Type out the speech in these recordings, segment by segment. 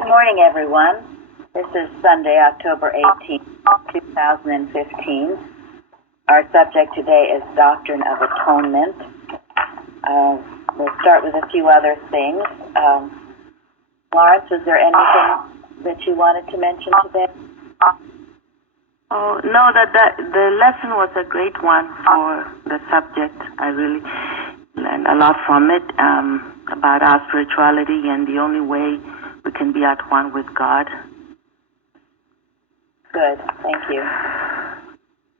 Good morning, everyone. This is Sunday, October 18th, 2015. Our subject today is Doctrine of Atonement. We'll start with a few other things. Lawrence, is there anything that you wanted to mention today? Oh, no, the lesson was a great one for the subject. I really learned a lot from it about our spirituality and the only way we can be at one with God. Good, thank you.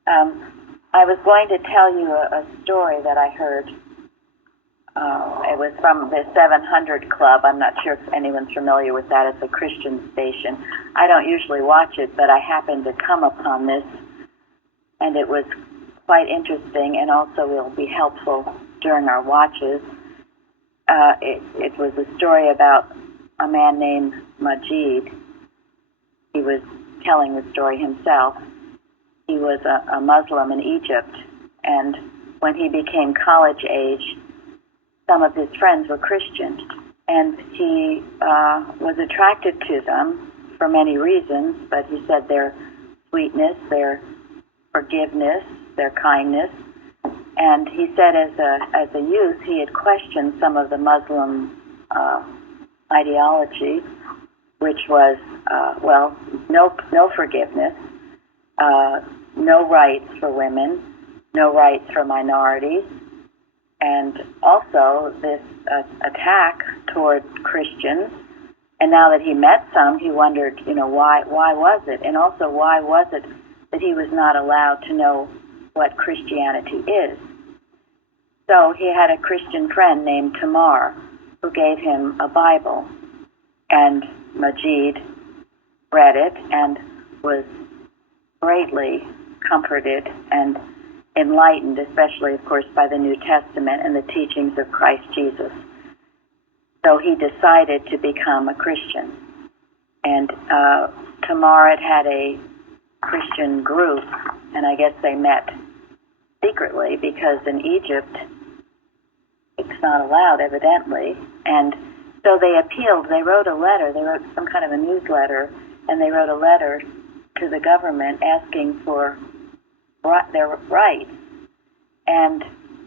I was going to tell you a story that I heard. It was from the 700 Club. I'm not sure if anyone's familiar with that. It's a Christian station. I don't usually watch it, but I happened to come upon this, and it was quite interesting and also will be helpful during our watches. It was a story about a man named Majid. He was telling the story himself. He was a Muslim in Egypt, and when he became college age, some of his friends were Christian, and he was attracted to them for many reasons, but he said their sweetness, their forgiveness, their kindness, and he said as a youth he had questioned some of the Muslim ideology, which was, no forgiveness, no rights for women, no rights for minorities, and also this attack toward Christians. And now that he met some, he wondered, why was it? And also, why was it that he was not allowed to know what Christianity is? So he had a Christian friend named Tamar who gave him a Bible, and Majid read it and was greatly comforted and enlightened, especially, of course, by the New Testament and the teachings of Christ Jesus. So he decided to become a Christian. And Tamar had a Christian group, and I guess they met secretly because in Egypt it's not allowed, evidently. And so they appealed. They wrote a letter. They wrote some kind of a newsletter, and they wrote a letter to the government asking for their rights. And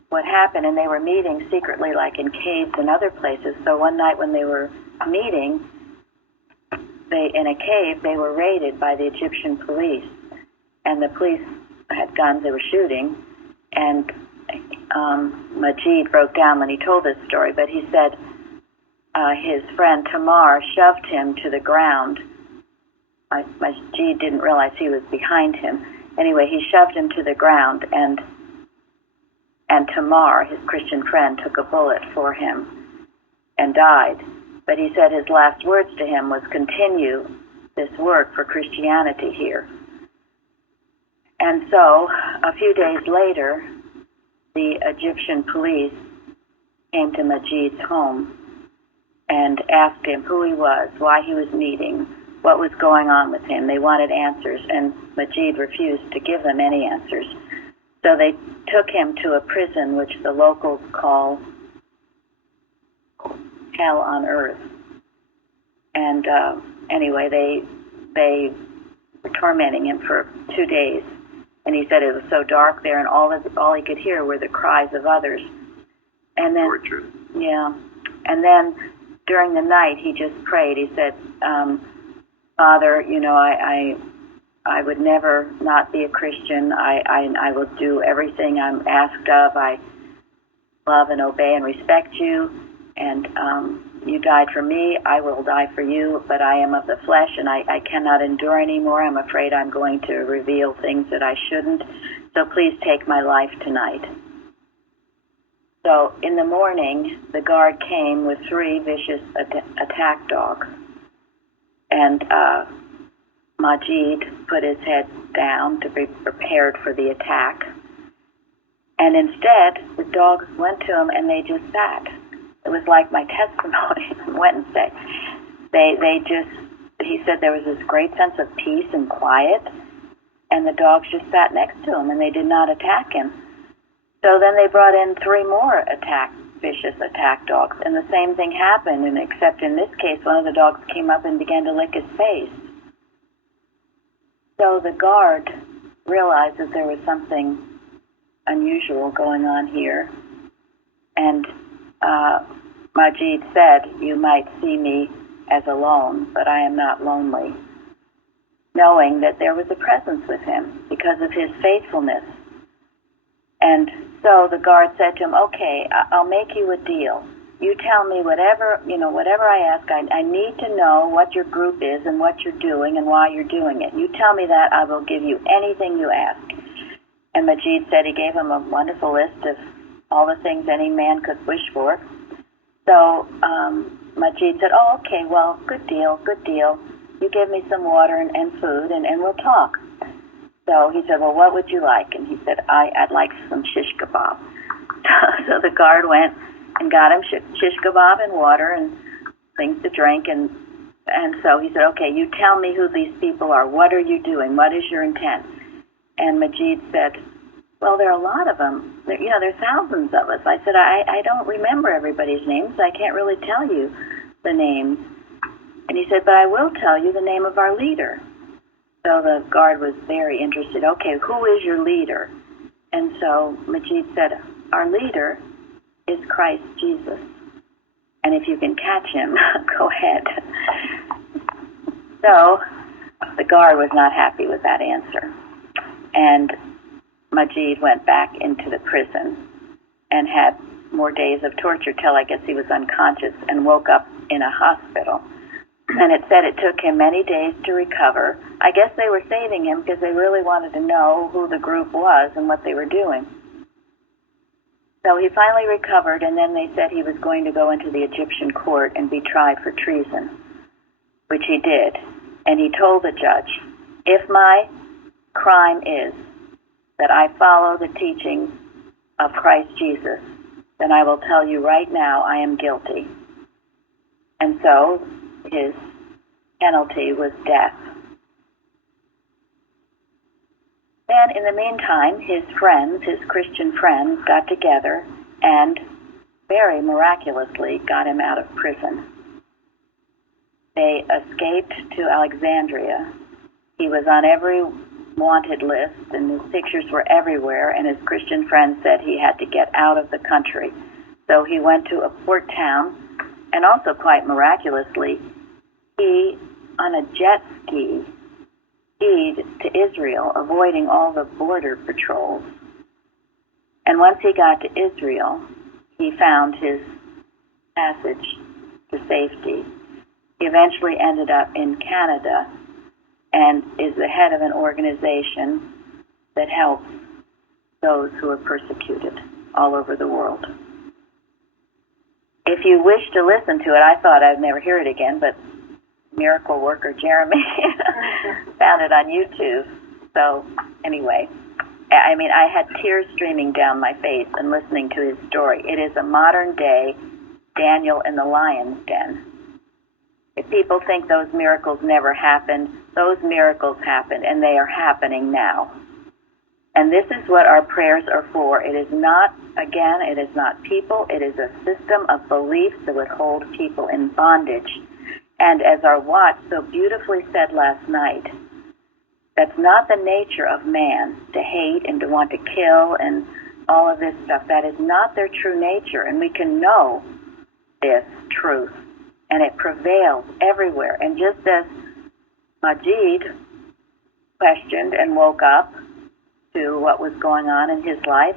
what happened, and they were meeting secretly like in caves and other places. So one night when they were meeting, in a cave, they were raided by the Egyptian police. And the police had guns, they were shooting. And Majid broke down when he told this story, but he said his friend Tamar shoved him to the ground. Majid didn't realize he was behind him. Anyway, he shoved him to the ground, and Tamar, his Christian friend, took a bullet for him and died. But he said his last words to him was, continue this work for Christianity here. And so, a few days later, the Egyptian police came to Majid's home and asked him who he was, why he was meeting, what was going on with him. They wanted answers, and Majid refused to give them any answers. So they took him to a prison which the locals call hell on earth. And anyway, they were tormenting him for 2 days. And he said it was so dark there, and all he could hear were the cries of others. And then, torture. Yeah. And then during the night, he just prayed. He said, Father, I would never not be a Christian. I will do everything I'm asked of. I love and obey and respect you. And you died for me. I will die for you. But I am of the flesh, and I cannot endure anymore. I'm afraid I'm going to reveal things that I shouldn't. So please take my life tonight. So in the morning, the guard came with 3 vicious attack dogs. And Majid put his head down to be prepared for the attack. And instead, the dogs went to him and they just sat. It was like my testimony went and said. He said there was this great sense of peace and quiet, and the dogs just sat next to him and they did not attack him. So then they brought in 3 more attack vicious attack dogs. And the same thing happened, and except in this case, one of the dogs came up and began to lick his face. So the guard realized that there was something unusual going on here. And Majid said, "You might see me as alone, but I am not lonely," knowing that there was a presence with him because of his faithfulness. And so the guard said to him, "Okay, I'll make you a deal. You tell me whatever I ask. I need to know what your group is and what you're doing and why you're doing it. You tell me that, I will give you anything you ask." And Majid said he gave him a wonderful list of all the things any man could wish for. So Majid said, "Oh, okay, well, good deal. You give me some water and food, and we'll talk." So he said, "Well, what would you like?" And he said, I'd like some shish kebab. So the guard went and got him shish kebab and water and things to drink. And so he said, "Okay, you tell me who these people are. What are you doing? What is your intent?" And Majid said, "Well, there are a lot of them. There's thousands of us." I said, I don't remember everybody's names. I can't really tell you the names." And he said, "But I will tell you the name of our leader." So the guard was very interested. "Okay, who is your leader?" And so Majid said, "Our leader is Christ Jesus. And if you can catch him, go ahead." So the guard was not happy with that answer. And Majid went back into the prison and had more days of torture till I guess he was unconscious and woke up in a hospital. And it said it took him many days to recover. I guess they were saving him because they really wanted to know who the group was and what they were doing. So he finally recovered, and then they said he was going to go into the Egyptian court and be tried for treason, which he did. And he told the judge, "If my crime is that I follow the teachings of Christ Jesus, then I will tell you right now I am guilty." And so his penalty was death. Then, in the meantime, his Christian friends, got together and very miraculously got him out of prison. They escaped to Alexandria. He was on every wanted list, and his pictures were everywhere, and his Christian friends said he had to get out of the country. So he went to a port town, and also quite miraculously, he, on a jet ski, skied to Israel, avoiding all the border patrols. And once he got to Israel, he found his passage to safety. He eventually ended up in Canada and is the head of an organization that helps those who are persecuted all over the world. If you wish to listen to it, I thought I'd never hear it again, but miracle worker Jeremy found it on YouTube. So anyway, I had tears streaming down my face and listening to his story. It is a modern day Daniel in the lion's den. If people think those miracles never happened, those miracles happened, and they are happening now. And this is what our prayers are for. It is not people. It is a system of beliefs that would hold people in bondage. And as our watch so beautifully said last night, that's not the nature of man, to hate and to want to kill and all of this stuff. That is not their true nature, and we can know this truth. And it prevails everywhere. And just as Majid questioned and woke up to what was going on in his life,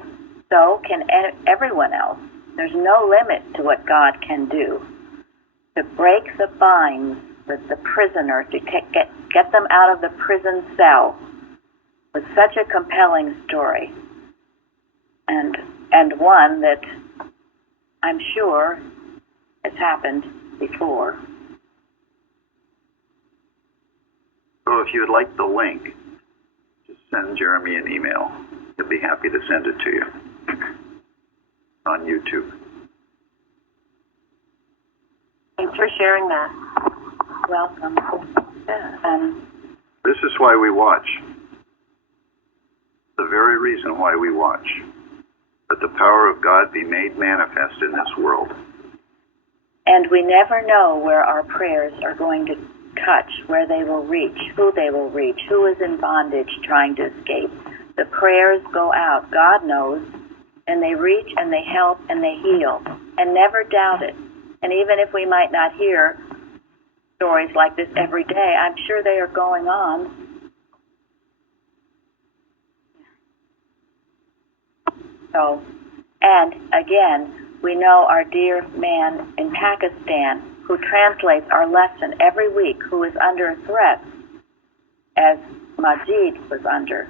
so can everyone else. There's no limit to what God can do. To break the binds with the prisoner, to get them out of the prison cell, was such a compelling story. And one that I'm sure has happened before. So if you would like the link, just send Jeremy an email. He'll be happy to send it to you on YouTube. Thanks for sharing that. Welcome. This is why we watch. The very reason why we watch. that the power of God be made manifest in this world. And we never know where our prayers are going to touch, where they will reach, who is in bondage trying to escape. The prayers go out. God knows, and they reach and they help and they heal. And never doubt it. And even if we might not hear stories like this every day, I'm sure they are going on. So, and again, we know our dear man in Pakistan who translates our lesson every week, who is under threat, as Majid was under.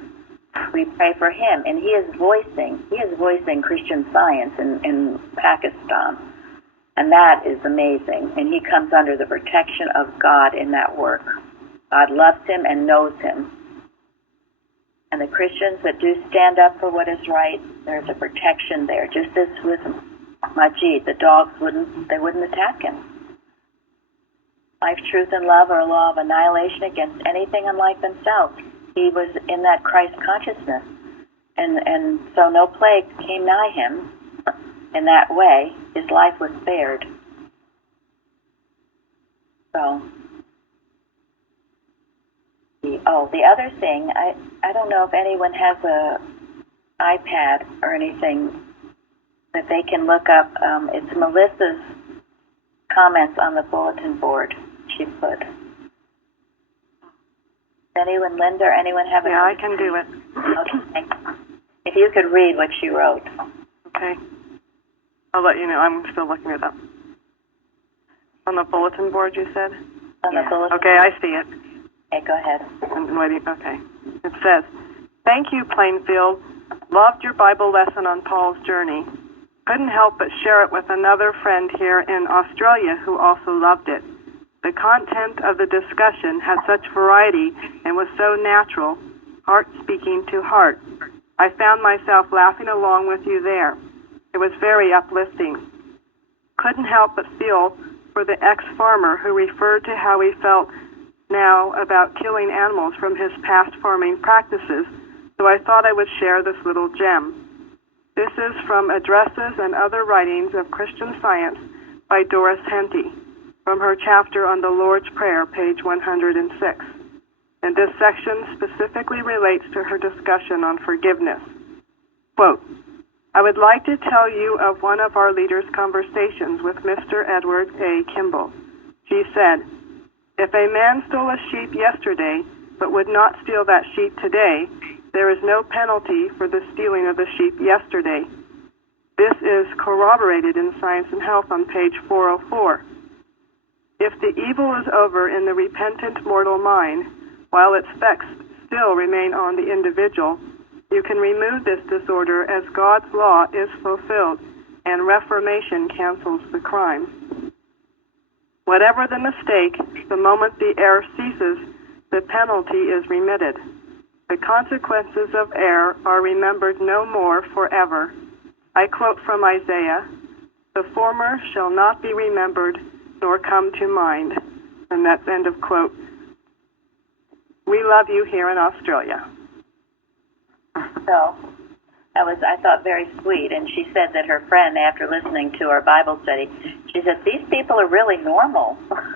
We pray for him, and he is voicing Christian Science in Pakistan. And that is amazing. And he comes under the protection of God in that work. God loves him and knows him. And the Christians that do stand up for what is right, there's a protection there. Just as with Majid, the dogs wouldn't attack him. Life, truth, and love are a law of annihilation against anything unlike themselves. He was in that Christ consciousness. And so no plague came nigh him. In that way, his life was spared. So, the other thing, I don't know if anyone has a iPad or anything that they can look up. It's Melissa's comments on the bulletin board she put. Anyone, Linda, or anyone have a... Yeah, I can do it. Okay, thank you. If you could read what she wrote. Okay. I'll let you know. I'm still looking it up. On the bulletin board, you said? On the bulletin. Okay, I see it. Okay, go ahead. I'm waiting. Okay. It says, "Thank you, Plainfield. Loved your Bible lesson on Paul's journey. Couldn't help but share it with another friend here in Australia who also loved it. The content of the discussion had such variety and was so natural, heart speaking to heart. I found myself laughing along with you there. It was very uplifting. Couldn't help but feel for the ex-farmer who referred to how he felt now about killing animals from his past farming practices, so I thought I would share this little gem. This is from Addresses and Other Writings of Christian Science by Doris Henty, from her chapter on the Lord's Prayer, page 106. And this section specifically relates to her discussion on forgiveness. Quote, I would like to tell you of one of our leaders' conversations with Mr. Edward A. Kimball. She said, if a man stole a sheep yesterday but would not steal that sheep today, there is no penalty for the stealing of the sheep yesterday. This is corroborated in Science and Health on page 404. If the evil is over in the repentant mortal mind, while its effects still remain on the individual, you can remove this disorder as God's law is fulfilled and reformation cancels the crime. Whatever the mistake, the moment the error ceases, the penalty is remitted. The consequences of error are remembered no more forever. I quote from Isaiah, the former shall not be remembered nor come to mind. And that's end of quote. We love you here in Australia. So, that was, I thought, very sweet. And she said that her friend, after listening to our Bible study, she said, these people are really normal. That's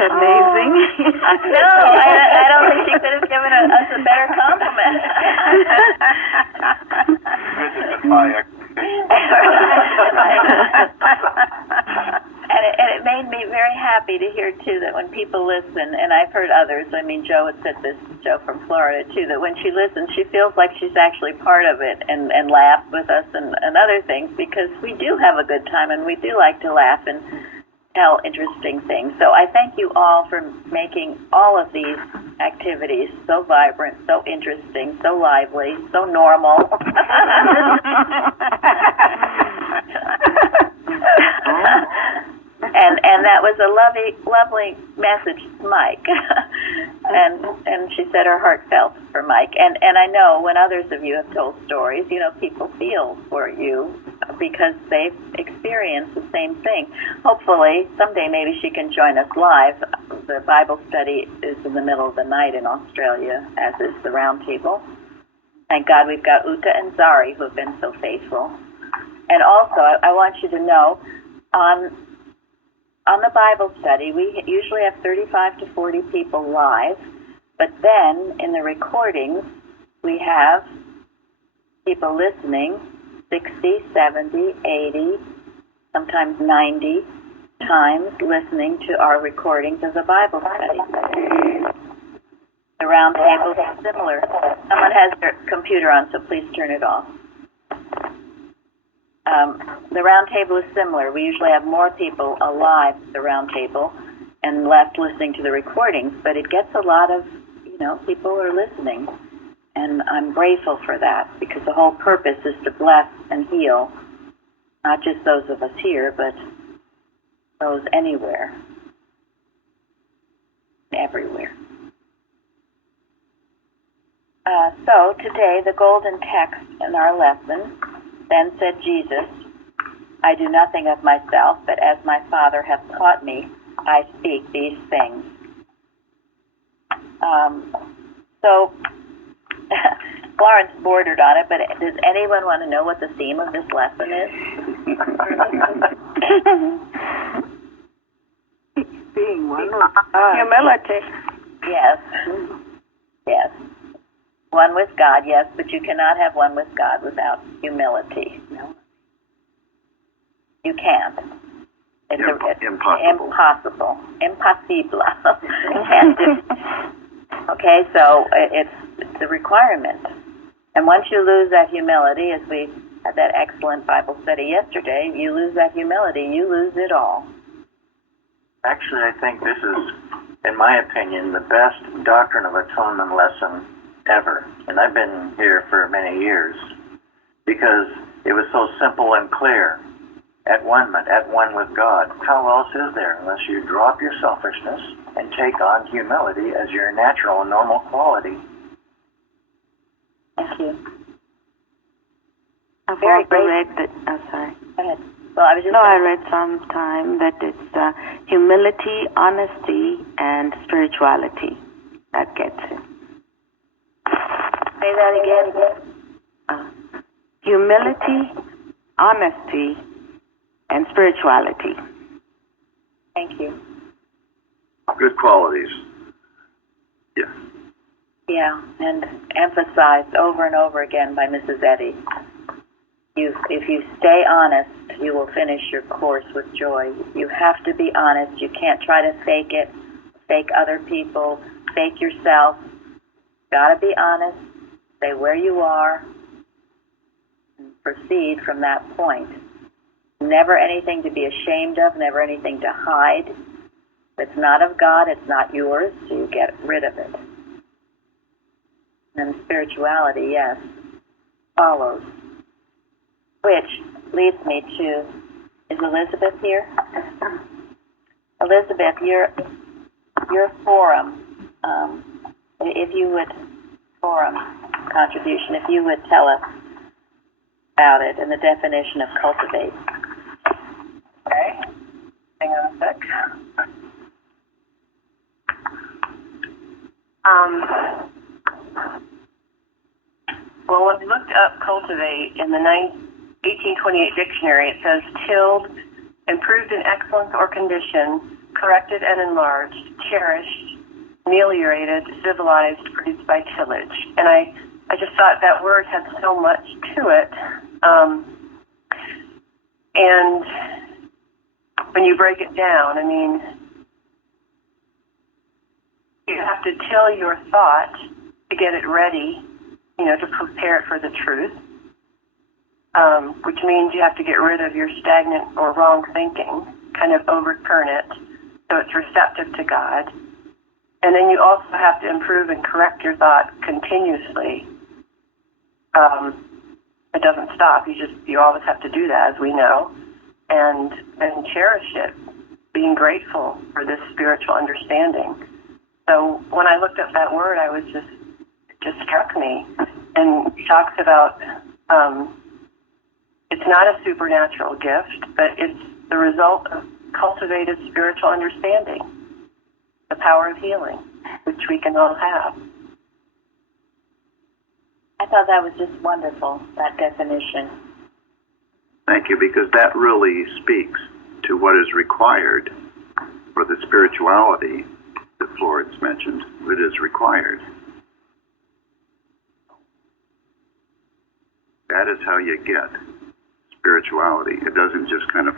amazing. No, I don't think she could have given us a better compliment. And it made me very happy to hear, too, that when people listen, and I've heard others, I mean, Joe had said this, Joe from Florida, too, that when she listens, she feels like she's actually part of it and laughs with us and other things, because we do have a good time and we do like to laugh and tell interesting things. So I thank you all for making all of these activities so vibrant, so interesting, so lively, so normal. And that was a lovely message to Mike. and she said her heart felt for Mike. And I know when others of you have told stories, you know, people feel for you because they've experienced the same thing. Hopefully, someday maybe she can join us live. the Bible study is in the middle of the night in Australia, as is the Roundtable. Thank God we've got Uta and Zari who have been so faithful. And also, I want you to know, on the Bible study, we usually have 35 to 40 people live, but then in the recordings, we have people listening 60, 70, 80, sometimes 90 times listening to our recordings of the Bible study. The Roundtable is similar. Someone has their computer on, so please turn it off. The Roundtable is similar. We usually have more people alive at the Roundtable and less listening to the recordings, but it gets a lot of, people are listening. And I'm grateful for that, because the whole purpose is to bless and heal, not just those of us here, but those anywhere, everywhere. So today, the golden text in our lesson, then said Jesus, I do nothing of myself, but as my Father hath taught me, I speak these things. So Florence bordered on it, but does anyone want to know what the theme of this lesson is? Being one with God. Humility. Yes. Yes. One with God, yes, but you cannot have one with God without humility. No. You can't. It's impossible. Impossible. Impossible. Can't do. Okay, so it's a requirement. And once you lose that humility, as we had that excellent Bible study yesterday, you lose that humility, you lose it all. Actually, I think this is, in my opinion, the best Doctrine of Atonement lesson ever. And I've been here for many years because it was so simple and clear. At one with God. How else is there unless you drop your selfishness and take on humility as your natural and normal quality? Thank you. I've Very also great. read that. Oh, sorry. Go ahead. Well, I was just. I read sometime that it's humility, honesty, and spirituality that gets it. Say that again. Humility, honesty, and spirituality. Thank you. Good qualities. Yeah. Yeah, and emphasized over and over again by Mrs. Eddy. If you stay honest, you will finish your course with joy. You have to be honest. You can't try to fake it, fake other people, fake yourself. Got to be honest. Stay where you are and proceed from that point. Never anything to be ashamed of, never anything to hide. If it's not of God, it's not yours, so you get rid of it. And spirituality, yes, follows. Which leads me to, is Elizabeth here? Elizabeth, your forum, if you would, forum contribution, if you would tell us about it and the definition of cultivate. Okay. Hang on a sec. Well, when we looked up cultivate in the 1828 dictionary, it says tilled, improved in excellence or condition, corrected and enlarged, cherished, ameliorated, civilized, produced by tillage. And I just thought that word had so much to it. And when you break it down, I mean, you have to till your thought to get it ready, to prepare it for the truth, which means you have to get rid of your stagnant or wrong thinking, kind of overturn it so it's receptive to God. And then you also have to improve and correct your thought continuously. It doesn't stop. You always have to do that, as we know, and cherish it, being grateful for this spiritual understanding. So when I looked up that word, it just struck me. And he talks about it's not a supernatural gift, but it's the result of cultivated spiritual understanding. the power of healing, which we can all have. I thought that was just wonderful, that definition. Thank you, because that really speaks to what is required for the spirituality that Florence mentioned, that is required. That is how you get spirituality. It doesn't just kind of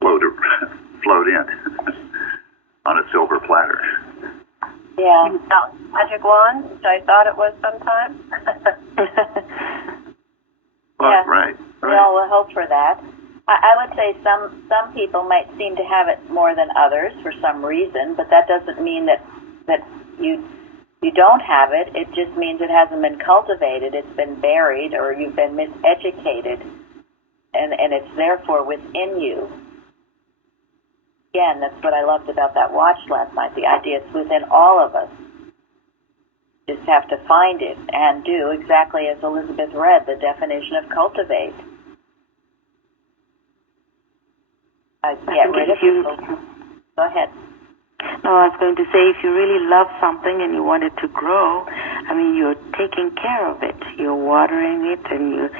float in on a silver platter. Yeah. Magic wand, which I thought it was sometimes. Well, yeah. Right. We all will hope for that. I would say some people might seem to have it more than others for some reason, but that doesn't mean that you don't have it. It just means it hasn't been cultivated. It's been buried, or you've been miseducated, and it's therefore within you. Again, that's what I loved about that watch last night. The idea it's within all of us. Just have to find it and do exactly as Elizabeth read, the definition of cultivate. Get rid of people. Go ahead. No, I was going to say, if you really love something and you want it to grow, I mean, you're taking care of it. You're watering it, and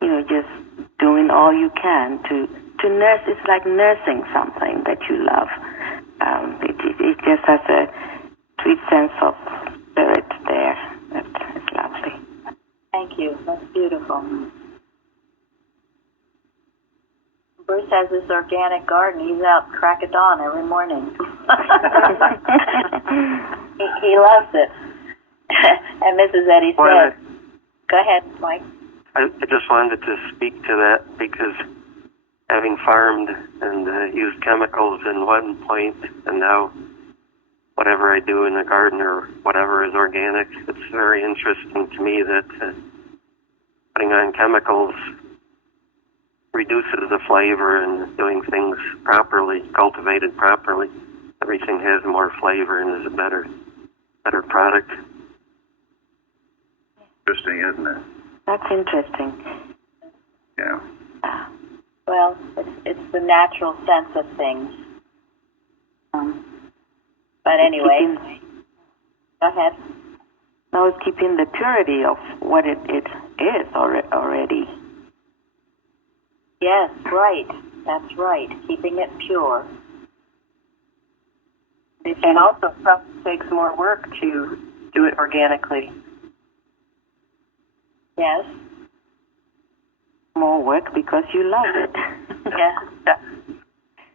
you're just doing all you can to nurse. It's like nursing something that you love. It just has a sweet sense of spirit there. It's lovely. Thank you. That's beautiful. Bruce has this organic garden. He's out crack of dawn every morning. he loves it. And Mrs. Eddie said, go ahead, Mike. I just wanted to speak to that because having farmed and used chemicals in one point, and now whatever I do in the garden or whatever is organic, it's very interesting to me that putting on chemicals reduces the flavor, and doing things properly, cultivated properly, everything has more flavor and is a better product. Interesting, isn't it? That's interesting. Yeah. Well, it's the natural sense of things. But anyway, go ahead. No, it's keeping the purity of what it is already. Yes, right. That's right. Keeping it pure. And also, it takes more work to do it organically. Yes. More work because you love it. Yeah.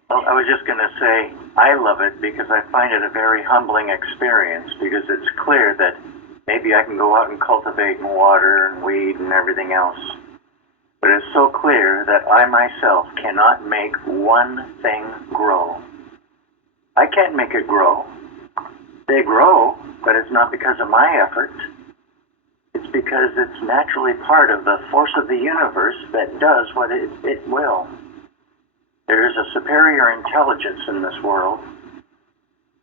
Well, I was just going to say, I love it because I find it a very humbling experience, because it's clear that maybe I can go out and cultivate and water and weed and everything else. But it's so clear that I myself cannot make one thing grow. I can't make it grow. They grow, but it's not because of my effort. It's because it's naturally part of the force of the universe that does what it will. There is a superior intelligence in this world.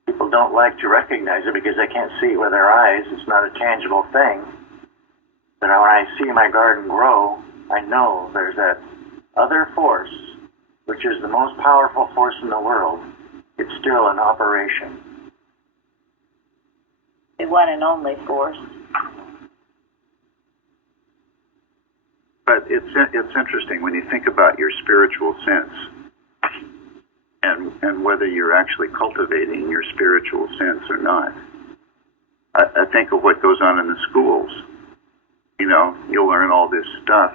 People don't like to recognize it because they can't see it with their eyes. It's not a tangible thing. But when I see my garden grow, I know there's that other force, which is the most powerful force in the world. It's still in operation. The one and only force. But it's interesting when you think about your spiritual sense and whether you're actually cultivating your spiritual sense or not. I think of what goes on in the schools. You know, you'll learn all this stuff,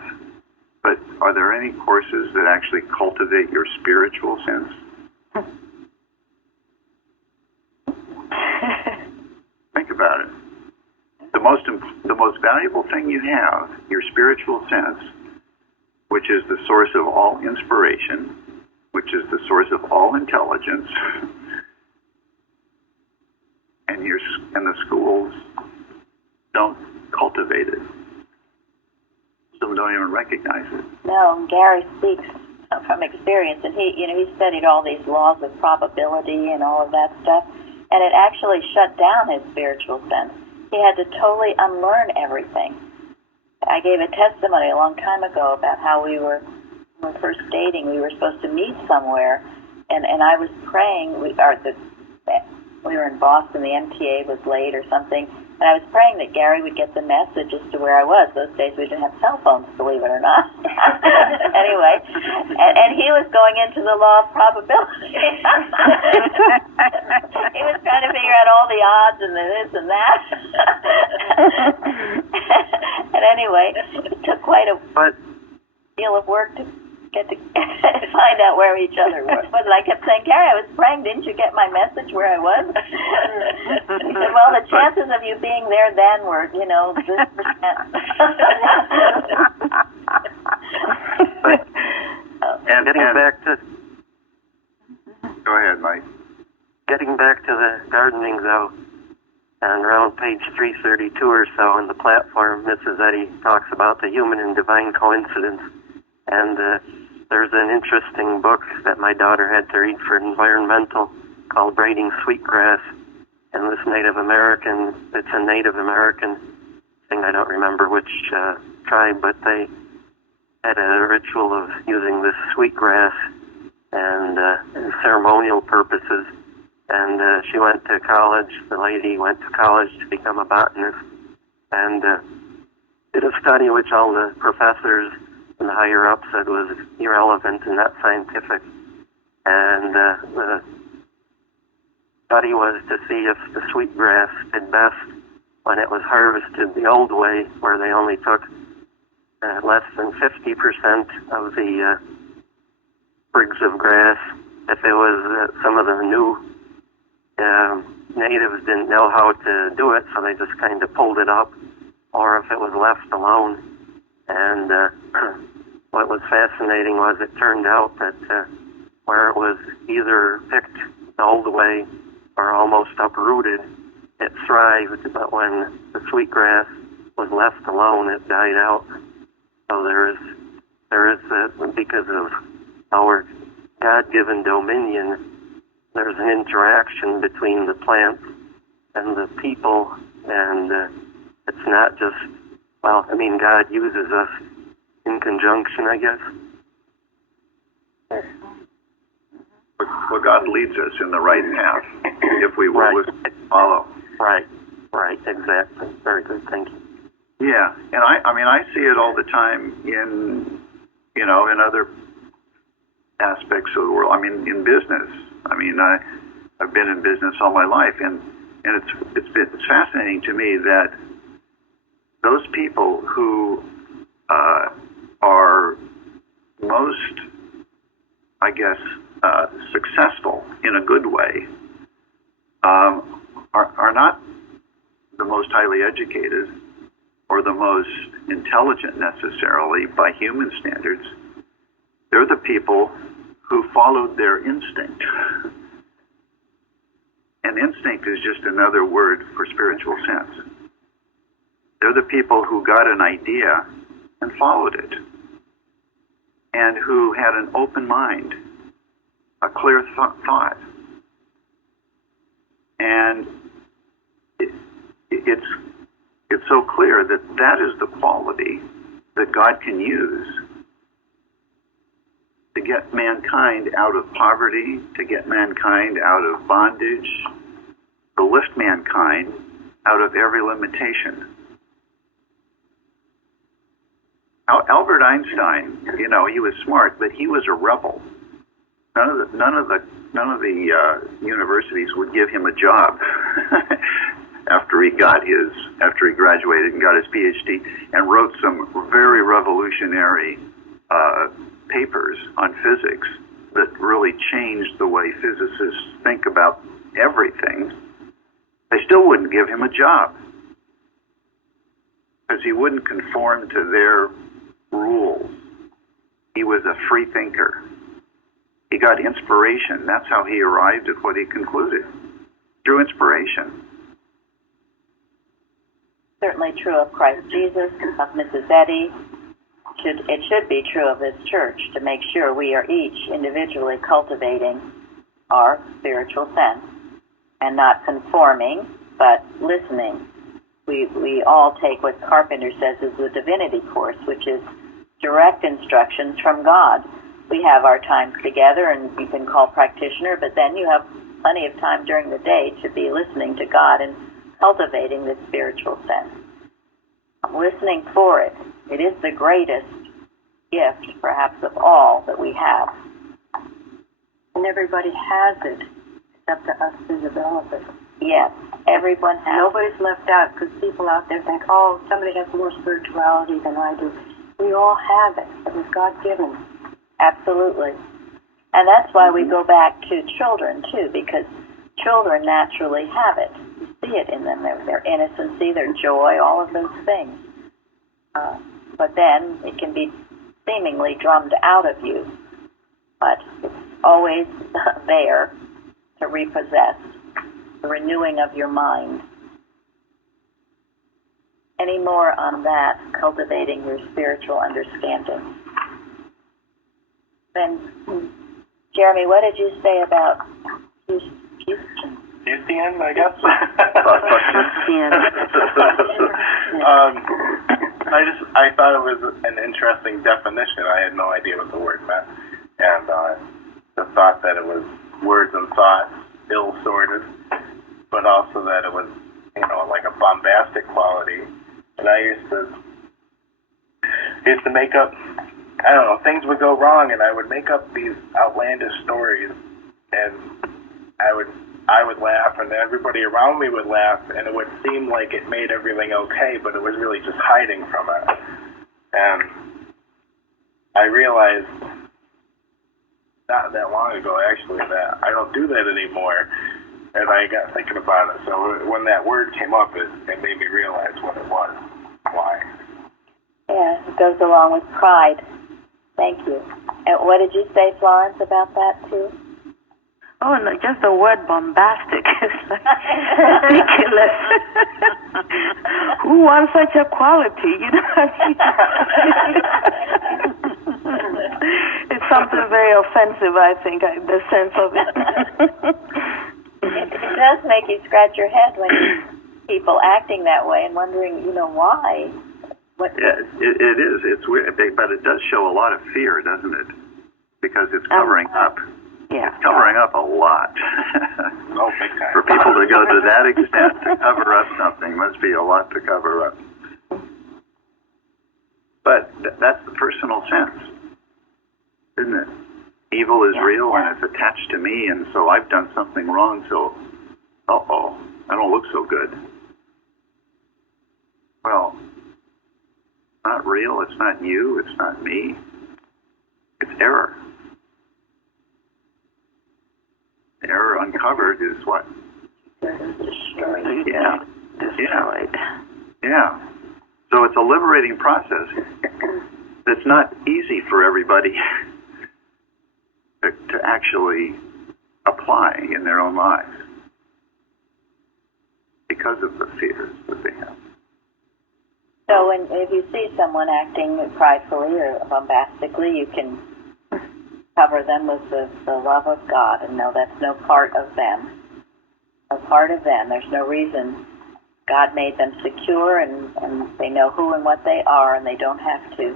but are there any courses that actually cultivate your spiritual sense? Think about it. The most valuable thing you have, your spiritual sense, which is the source of all inspiration, which is the source of all intelligence, and the schools don't cultivate it. Some don't even recognize it. No, Gary speaks from experience, and he studied all these laws of probability and all of that stuff, and it actually shut down his spiritual sense. He had to totally unlearn everything. I gave a testimony a long time ago about how when we were first dating, we were supposed to meet somewhere, and I was praying. we were in Boston. The MTA was late or something, and I was praying that Gary would get the message as to where I was. Those days we didn't have cell phones, believe it or not. Anyway, and he was going into the law of probability. He was trying to figure out all the odds and the this and that. And anyway, it took quite a deal of work to get to find out where each other were. But I kept saying, Gary, I was praying, didn't you get my message where I was? He said, well, the chances of you being there then were, this percent. And getting back to... Go ahead, Mike. Getting back to the gardening, though, on around page 332 or so in the platform, Mrs. Eddy talks about the human and divine coincidence. And there's an interesting book that my daughter had to read for environmental called Braiding Sweetgrass. And this Native American, it's a Native American thing, I don't remember which tribe, but they had a ritual of using this sweetgrass and in ceremonial purposes. And she went to college, the lady went to college to become a botanist, and did a study which all the professors and the higher up said was irrelevant and not scientific. And the study was to see if the sweetgrass did best when it was harvested the old way, where they only took less than 50% of the sprigs of grass. If it was some of the new natives didn't know how to do it, so they just kind of pulled it up, or if it was left alone. And what was fascinating was it turned out that where it was either picked the old way or almost uprooted, it thrived, but when the sweetgrass was left alone, it died out. So there is because of our God-given dominion, there's an interaction between the plants and the people, and it's not just, God uses us in conjunction, I guess. Well, God leads us in the right path if we will follow. Right, exactly. Very good, thank you. Yeah, and I see it all the time in other aspects of the world. In business. I've been in business all my life, and it's fascinating to me that those people who are most, successful in a good way are not the most highly educated or the most intelligent necessarily by human standards. They're the people who followed their instinct. And instinct is just another word for spiritual sense. They're the people who got an idea and followed it, and who had an open mind, a clear thought. And it's so clear that is the quality that God can use to get mankind out of poverty, to get mankind out of bondage, to lift mankind out of every limitation. Albert Einstein, he was smart, but he was a rebel. None of the universities would give him a job after he graduated and got his PhD, and wrote some very revolutionary papers on physics that really changed the way physicists think about everything. They still wouldn't give him a job because he wouldn't conform to their rules. He was a free thinker. He got inspiration. That's how he arrived at what he concluded, through inspiration. Certainly true of Christ Jesus, of Mrs. Eddy. It should be true of this church to make sure we are each individually cultivating our spiritual sense and not conforming, but listening. We all take what Carpenter says is the divinity course, which is direct instructions from God. We have our times together, and you can call practitioner, but then you have plenty of time during the day to be listening to God and cultivating this spiritual sense. Listening for it. It is the greatest gift, perhaps, of all that we have. And everybody has it. It's up to us to develop it. Yes, everyone has. Nobody's left out, because people out there think, oh, somebody has more spirituality than I do. We all have it. It was God-given. Absolutely. And that's why we go back to children, too, because children naturally have it. You see it in them, their innocency, their joy, all of those things. But then it can be seemingly drummed out of you. But it's always there to repossess, the renewing of your mind. Any more on that, cultivating your spiritual understanding? Then, Jeremy, what did you say about Houston? Houston, I guess. I thought it was an interesting definition. I had no idea what the word meant, and the thought that it was words and thoughts ill-sorted, but also that it was, like a bombastic quality. And I used to make up, I don't know, things would go wrong, and I would make up these outlandish stories, and I would laugh, and everybody around me would laugh, and it would seem like it made everything okay, but it was really just hiding from it. And I realized not that long ago, actually, that I don't do that anymore, and I got thinking about it. So when that word came up, it made me realize what it was, why. Yeah, it goes along with pride. Thank you. And what did you say, Florence, about that, too? Oh, no, just the word bombastic is ridiculous. Who wants such a quality, It's something very offensive, I think, the sense of it. It does make you scratch your head when you see people acting that way and wondering, why. Yeah, it is. It's weird, but it does show a lot of fear, doesn't it? Because it's covering up. Yeah. It's covering up a lot. Oh, big time. For people to go to that extent to cover up something must be a lot to cover up. But that's the personal sense, isn't it? Evil is real and it's attached to me, and so I've done something wrong, so, I don't look so good. Well, it's not real, it's not you, it's not me. It's error. Error uncovered is what? Destroyed. Yeah. Yeah. So it's a liberating process that's not easy for everybody to actually apply in their own lives because of the fears that they have. So if you see someone acting pridefully or bombastically, you can cover them with the love of God and know that's no part of them. No part of them. There's no reason. God made them secure, and they know who and what they are, and they don't have to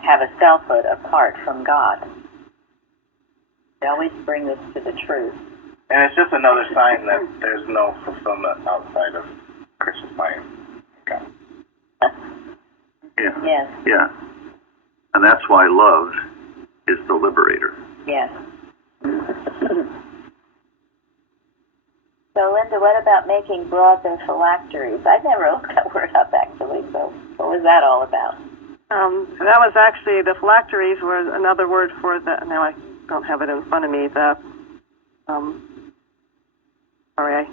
have a selfhood apart from God. They always bring this to the truth. And it's just another sign that there's no fulfillment outside of Christian science. Okay. Yeah. Yes. Yeah. And that's why love is the liberator. Yes. So, Linda, what about making broad their phylacteries? I've never looked that word up, actually, so what was that all about? That was actually, the phylacteries were another word for the, now I don't have it in front of me, the, sorry, I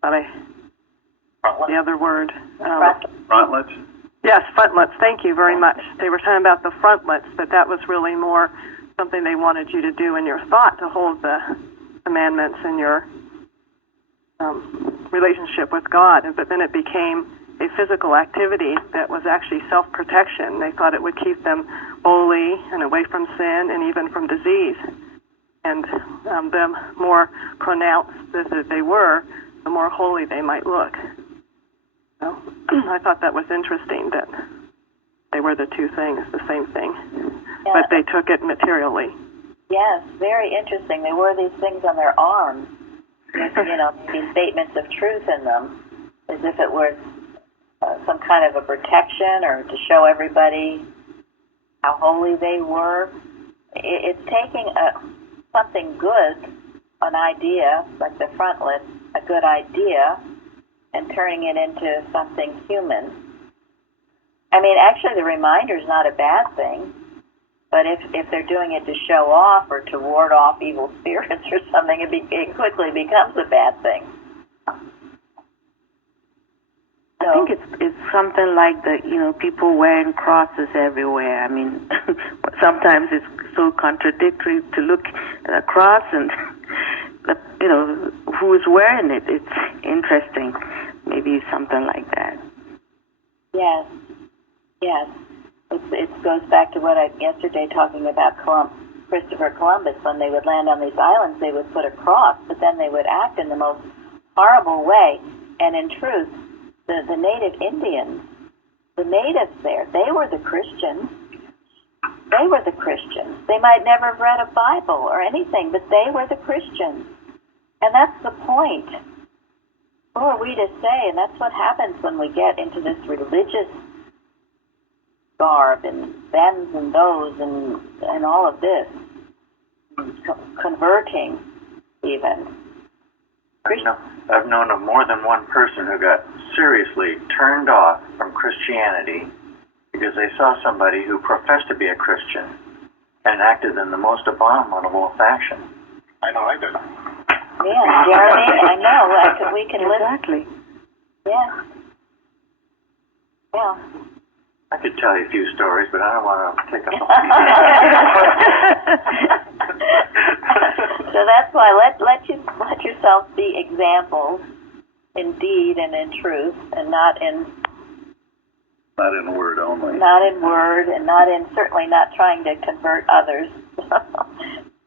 thought the other word. Frontlets? Yes, frontlets, thank you very much. They were talking about the frontlets, but that was really more something they wanted you to do in your thought, to hold the commandments in your relationship with God. But then it became a physical activity that was actually self-protection. They thought it would keep them holy and away from sin and even from disease. And the more pronounced that they were, the more holy they might look. So I thought that was interesting that they were the two things, the same thing, but they took it materially. Yes, very interesting. They wore these things on their arms with, these statements of truth in them, as if it was some kind of a protection or to show everybody how holy they were. It's taking something good, an idea, like the frontlet, a good idea, and turning it into something human. I mean, actually, the reminder's not a bad thing, but if they're doing it to show off or to ward off evil spirits or something, it quickly becomes a bad thing. I think it's something like people wearing crosses everywhere. I mean, sometimes it's so contradictory to look at a cross and who is wearing it. It's interesting. Maybe something like that. Yes. It goes back to what I yesterday talking about Christopher Columbus. When they would land on these islands, they would put a cross, but then they would act in the most horrible way. And in truth, the native Indians, the natives there, they were the Christians. They were the Christians. They might never have read a Bible or anything, but they were the Christians. And that's the point. Who are we to say? And that's what happens when we get into this religious garb and thems and those and all of this. Converting, even. I've known of more than one person who got seriously turned off from Christianity because they saw somebody who professed to be a Christian and acted in the most abominable fashion. I know I did. Yeah, Jeremy, I know. We can exactly. Yeah. Yeah. I could tell you a few stories, but I don't want to take up all So that's why let yourself be examples in deed and in truth, and not in word only. Not in word, and certainly not trying to convert others.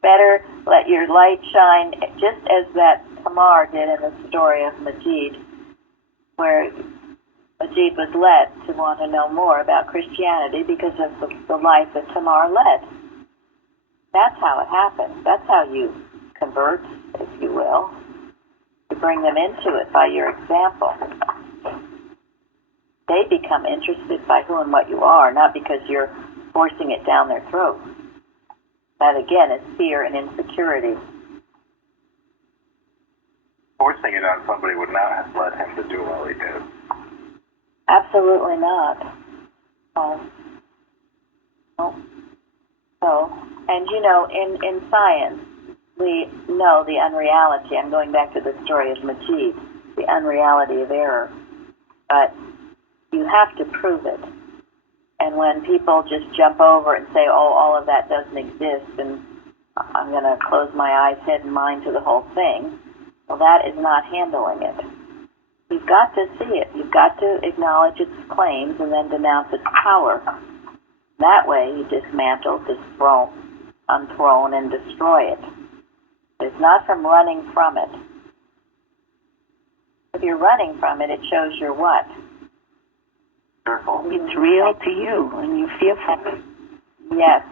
Better let your light shine, just as that Tamar did in the story of Majid, where Majid was led to want to know more about Christianity because of the life that Tamar led. That's how it happens. That's how you convert, if you will. You bring them into it by your example. They become interested by who and what you are, not because you're forcing it down their throat. That, again, is fear and insecurity. Forcing it on somebody would not have led him to do all he did. Absolutely not. And in science, we know the unreality. I'm going back to the story of Majid, the unreality of error. But you have to prove it. And when people just jump over and say, oh, all of that doesn't exist, and I'm going to close my eyes, head, and mind to the whole thing, well, that is not handling it. You've got to see it. You've got to acknowledge its claims and then denounce its power. That way, you dismantle, unthrone, and destroy it. It's not from running from it. If you're running from it, it shows you're what? It's real to you, and you feel fearful. Yes.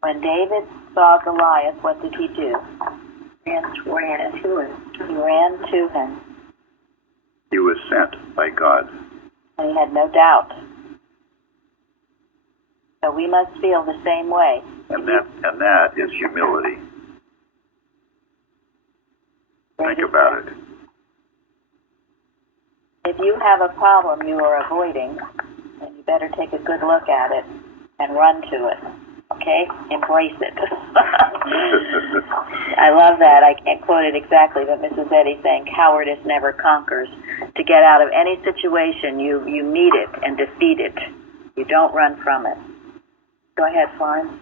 When David saw Goliath, what did he do? Ran to him. He ran to him. He was sent by God. And he had no doubt. So we must feel the same way. And that is humility. Think about it. If you have a problem you are avoiding, then you better take a good look at it and run to it. Okay? Embrace it. I love that. I can't quote it exactly, but Mrs. Eddy saying, cowardice never conquers. To get out of any situation, you meet it and defeat it. You don't run from it. Go ahead, Florence.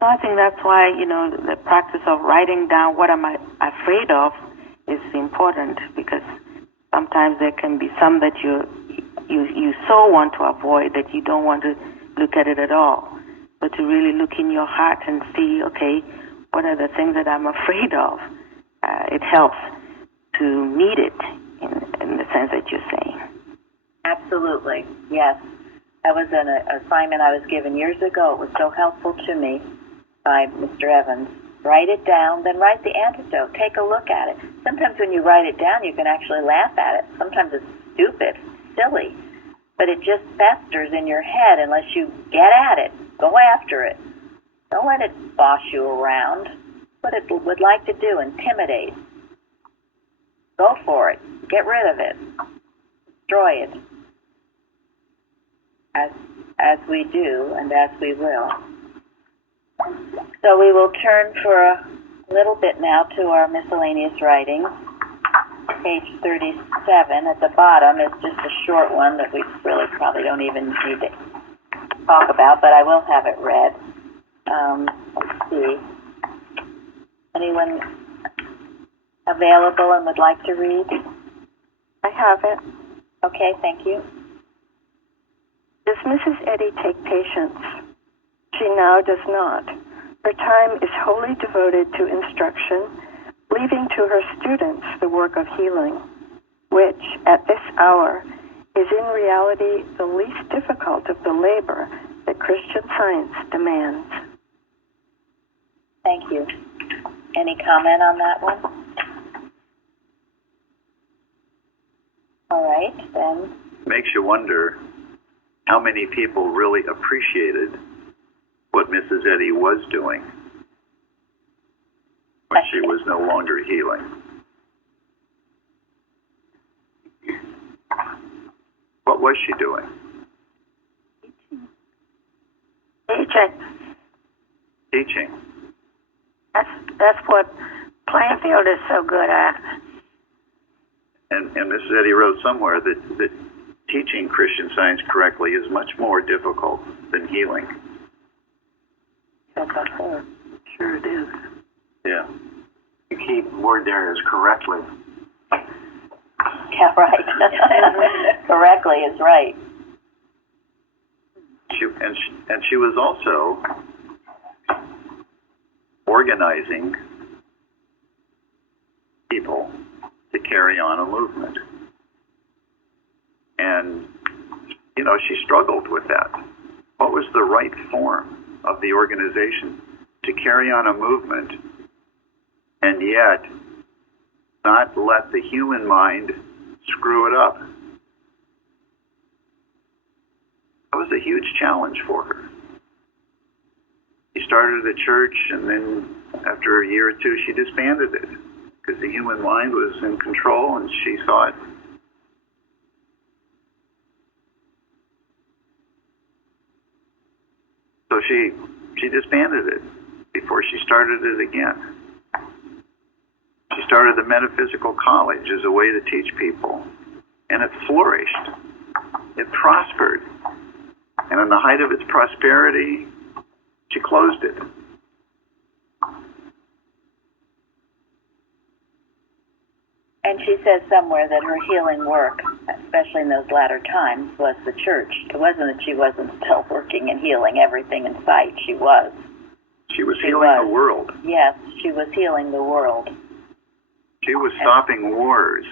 So I think that's why, the practice of writing down what am I afraid of is important, because sometimes there can be some that you so want to avoid that you don't want to look at it at all. But to really look in your heart and see, okay, what are the things that I'm afraid of? It helps to meet it in the sense that you're saying. Absolutely, yes. That was an assignment I was given years ago. It was so helpful to me. by Mr. Evans. Write it down, then write the antidote. Take a look at it. Sometimes when you write it down, you can actually laugh at it. Sometimes it's stupid, silly, but it just festers in your head unless you get at it. Go after it. Don't let it boss you around. What it would like to do, intimidate. Go for it. Get rid of it. Destroy it. As we do and as we will. So we will turn for a little bit now to our miscellaneous writing. Page 37 at the bottom is just a short one that we really probably don't even need to talk about, but I will have it read. Let's see. Anyone available and would like to read? I have it. Okay, thank you. Does Mrs. Eddy take patients? She now does not. Her time is wholly devoted to instruction, leaving to her students the work of healing, which, at this hour, is in reality the least difficult of the labor that Christian Science demands. Thank you. Any comment on that one? All right, then. Makes you wonder how many people really appreciated what Mrs. Eddy was doing when she was no longer healing. What was she doing? Teaching. That's what Plainfield is so good at. And Mrs. Eddy wrote somewhere that teaching Christian Science correctly is much more difficult than healing. Sure it is. Yeah. The key word there is correctly. Yeah, right. Correctly is right. She was also organizing people to carry on a movement. And, she struggled with that. What was the right form of the organization to carry on a movement and yet not let the human mind screw it up? That was a huge challenge for her. She started a church, and then after a year or two, she disbanded it because the human mind was in control, and she saw it. So she disbanded it before she started it again. She started the Metaphysical College as a way to teach people, and it flourished. It prospered. And in the height of its prosperity, she closed it. And she says somewhere that her healing work, especially in those latter times, was the church. It wasn't that she wasn't still working and healing everything in sight. She was. She was healing the world. Yes, she was healing the world. She was stopping wars.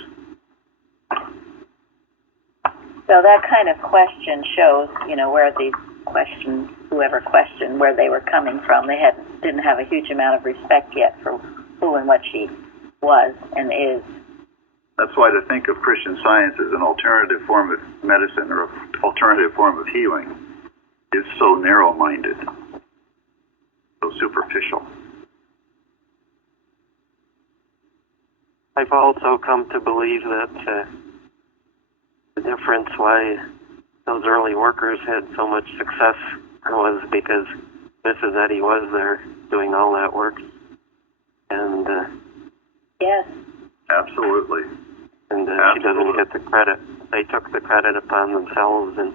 So that kind of question shows, where these questions, whoever questioned where they were coming from, they didn't have a huge amount of respect yet for who and what she was and is. That's why to think of Christian Science as an alternative form of medicine or an alternative form of healing is so narrow-minded, so superficial. I've also come to believe that the difference why those early workers had so much success was because Mrs. Eddy was there doing all that work. And yes, absolutely. And she doesn't get the credit. They took the credit upon themselves and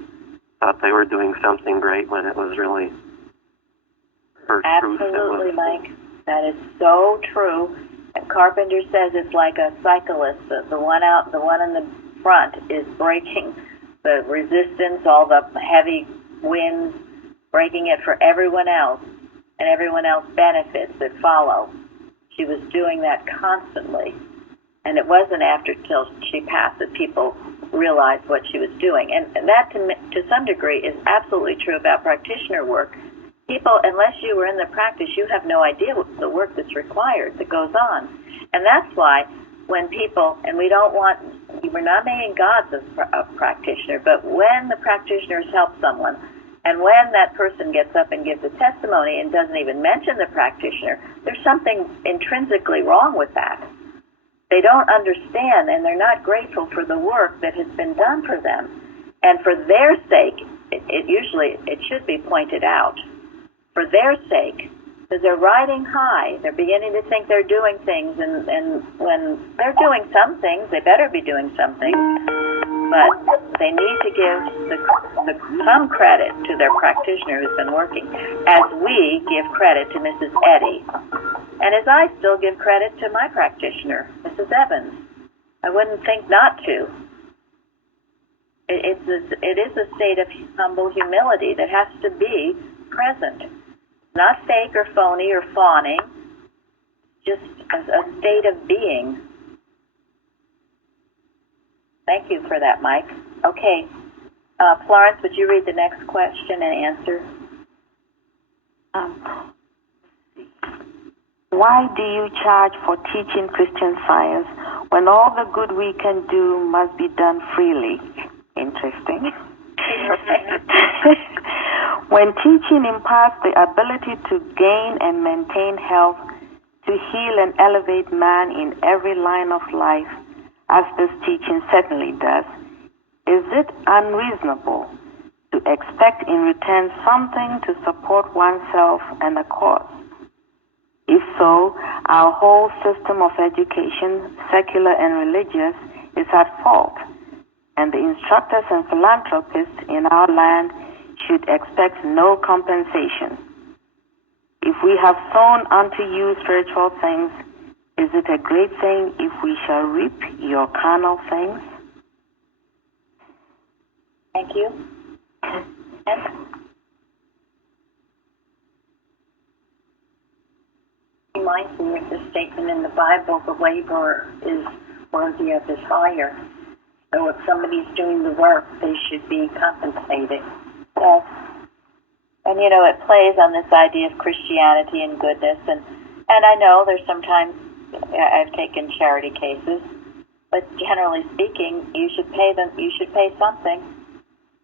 thought they were doing something great when it was really her truth. Absolutely, Mike. That is so true. And Carpenter says it's like a cyclist. The one in the front is breaking the resistance, all the heavy winds, breaking it for everyone else, and everyone else benefits that follow. She was doing that constantly. And it wasn't till she passed that people realized what she was doing. And that, to some degree, is absolutely true about practitioner work. people, unless you were in the practice, you have no idea what the work that's required that goes on. And that's why when people, and we're not making gods of practitioner, but when the practitioners help someone, and when that person gets up and gives a testimony and doesn't even mention the practitioner, there's something intrinsically wrong with that. They don't understand, and they're not grateful for the work that has been done for them. And for their sake, it should be pointed out. For their sake, because they're riding high, they're beginning to think they're doing things, and when they're doing some things, they better be doing something. But they need to give some credit to their practitioner who's been working, as we give credit to Mrs. Eddy, and as I still give credit to my practitioner, Mrs. Evans. I wouldn't think not to. It is a state of humble humility that has to be present. Not fake or phony or fawning, just a state of being. Thank you for that, Mike. Okay. Florence, would you read the next question and answer? Why do you charge for teaching Christian Science when all the good we can do must be done freely? Interesting. When teaching imparts the ability to gain and maintain health, to heal and elevate man in every line of life, as this teaching certainly does, is it unreasonable to expect in return something to support oneself and a cause? If so, our whole system of education, secular and religious, is at fault, and the instructors and philanthropists in our land should expect no compensation. If we have sown unto you spiritual things, is it a great thing if we shall reap your carnal things? Thank you. And reminds me of the statement in the Bible, the laborer is worthy of his hire. So if somebody's doing the work, they should be compensated. Yes. And it plays on this idea of Christianity and goodness. And I know there's sometimes, I've taken charity cases, but generally speaking, you should pay them. You should pay something.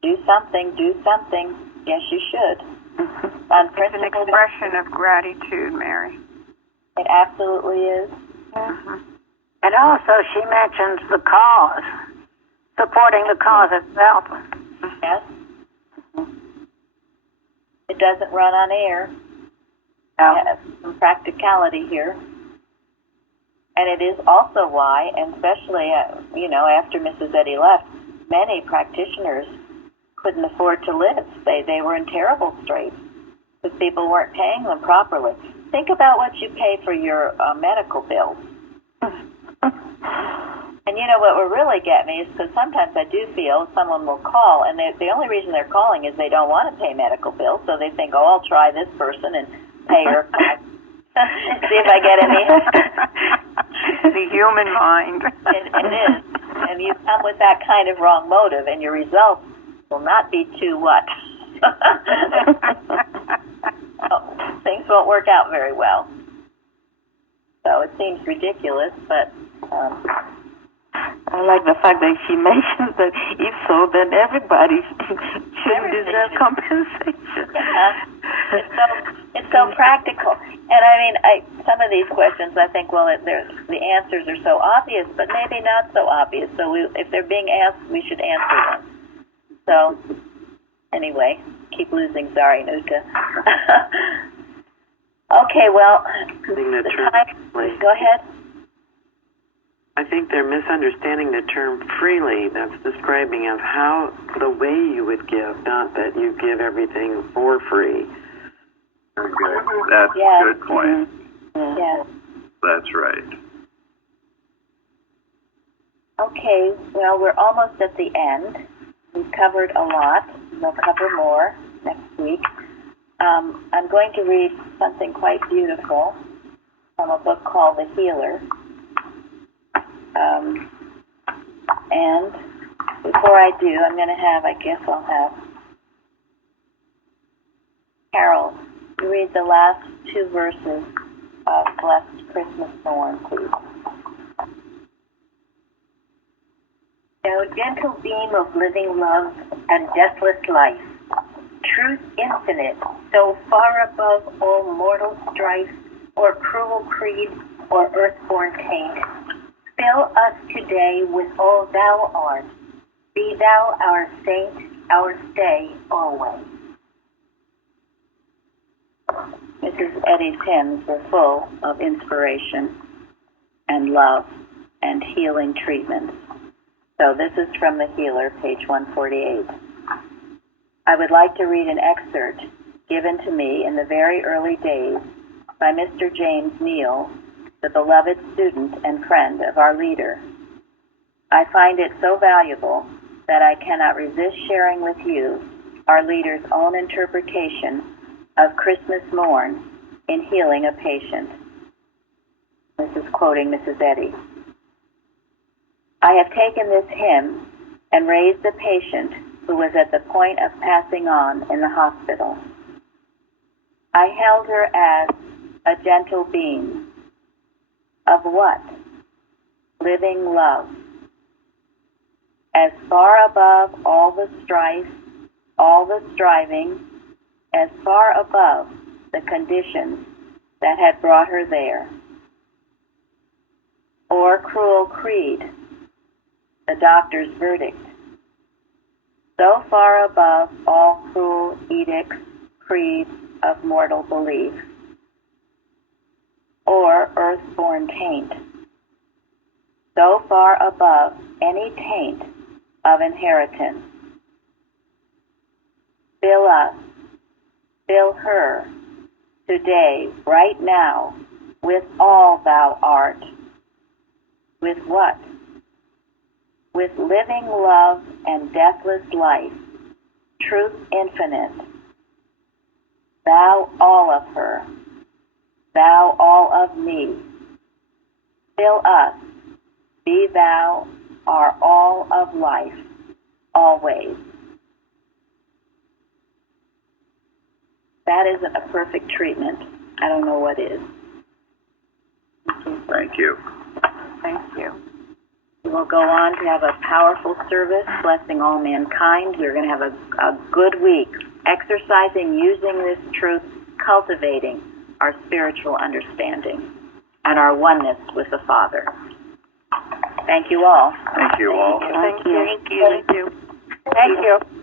Do something. Yes, you should. On it's an expression of gratitude, Mary. It absolutely is. Mm-hmm. And also, she mentions the cause, supporting the cause itself. Yes. It doesn't run on air. No. Some practicality here. And it is also why, and especially, after Mrs. Eddy left, many practitioners couldn't afford to live. They were in terrible straits because people weren't paying them properly. Think about what you pay for your medical bills. And what will really get me is because sometimes I do feel someone will call, and the only reason they're calling is they don't want to pay medical bills, so they think, I'll try this person and pay her. See if I get any. The human mind. It is. And you come with that kind of wrong motive, and your results will not be too what? Things won't work out very well. So it seems ridiculous, but... I like the fact that she mentions that if so, then everybody should deserve compensation. Yeah. It's so practical. And I mean, some of these questions, I think, the answers are so obvious, but maybe not so obvious. So if they're being asked, we should answer them. So anyway, keep losing. Sorry, Nuka. Okay, well, go ahead. I think they're misunderstanding the term freely. That's describing of how the way you would give, not that you give everything for free. Very good. That's a good point. Mm-hmm. Yeah. That's right. Okay, well, we're almost at the end. We've covered a lot. We'll cover more next week. I'm going to read something quite beautiful from a book called The Healer. And before I do, I'll have Carol You read the last two verses of Blessed Christmas Thorn, please. Thou gentle beam of living love and deathless life, truth infinite, so far above all mortal strife, or cruel creed, or earthborn taint, fill us today with all thou art. Be thou our saint, our stay always. Mrs. Eddy's hymns were full of inspiration and love and healing treatments. So this is from The Healer, page 148. I would like to read an excerpt given to me in the very early days by Mr. James Neal, the beloved student and friend of our leader. I find it so valuable that I cannot resist sharing with you our leader's own interpretation of Christmas morn in healing a patient. This is quoting Mrs. Eddy. I have taken this hymn and raised a patient who was at the point of passing on in the hospital. I held her as a gentle beam. Of what? Living love. As far above all the strife, all the striving, as far above the conditions that had brought her there. Or cruel creed, the doctor's verdict. So far above all cruel edicts, creeds of mortal belief. Or earthborn taint. So far above any taint of inheritance. Fill us, fill her, today, right now, with all thou art. With what? With living love and deathless life, truth infinite. Thou all of her, thou all of me. Fill us, be thou our all of life, always. That isn't a perfect treatment. I don't know what is. Thank you. Thank you. We will go on to have a powerful service, blessing all mankind. We're going to have a good week, exercising, using this truth, cultivating our spiritual understanding and our oneness with the Father. Thank you all. Thank you all. Thank you. Thank you.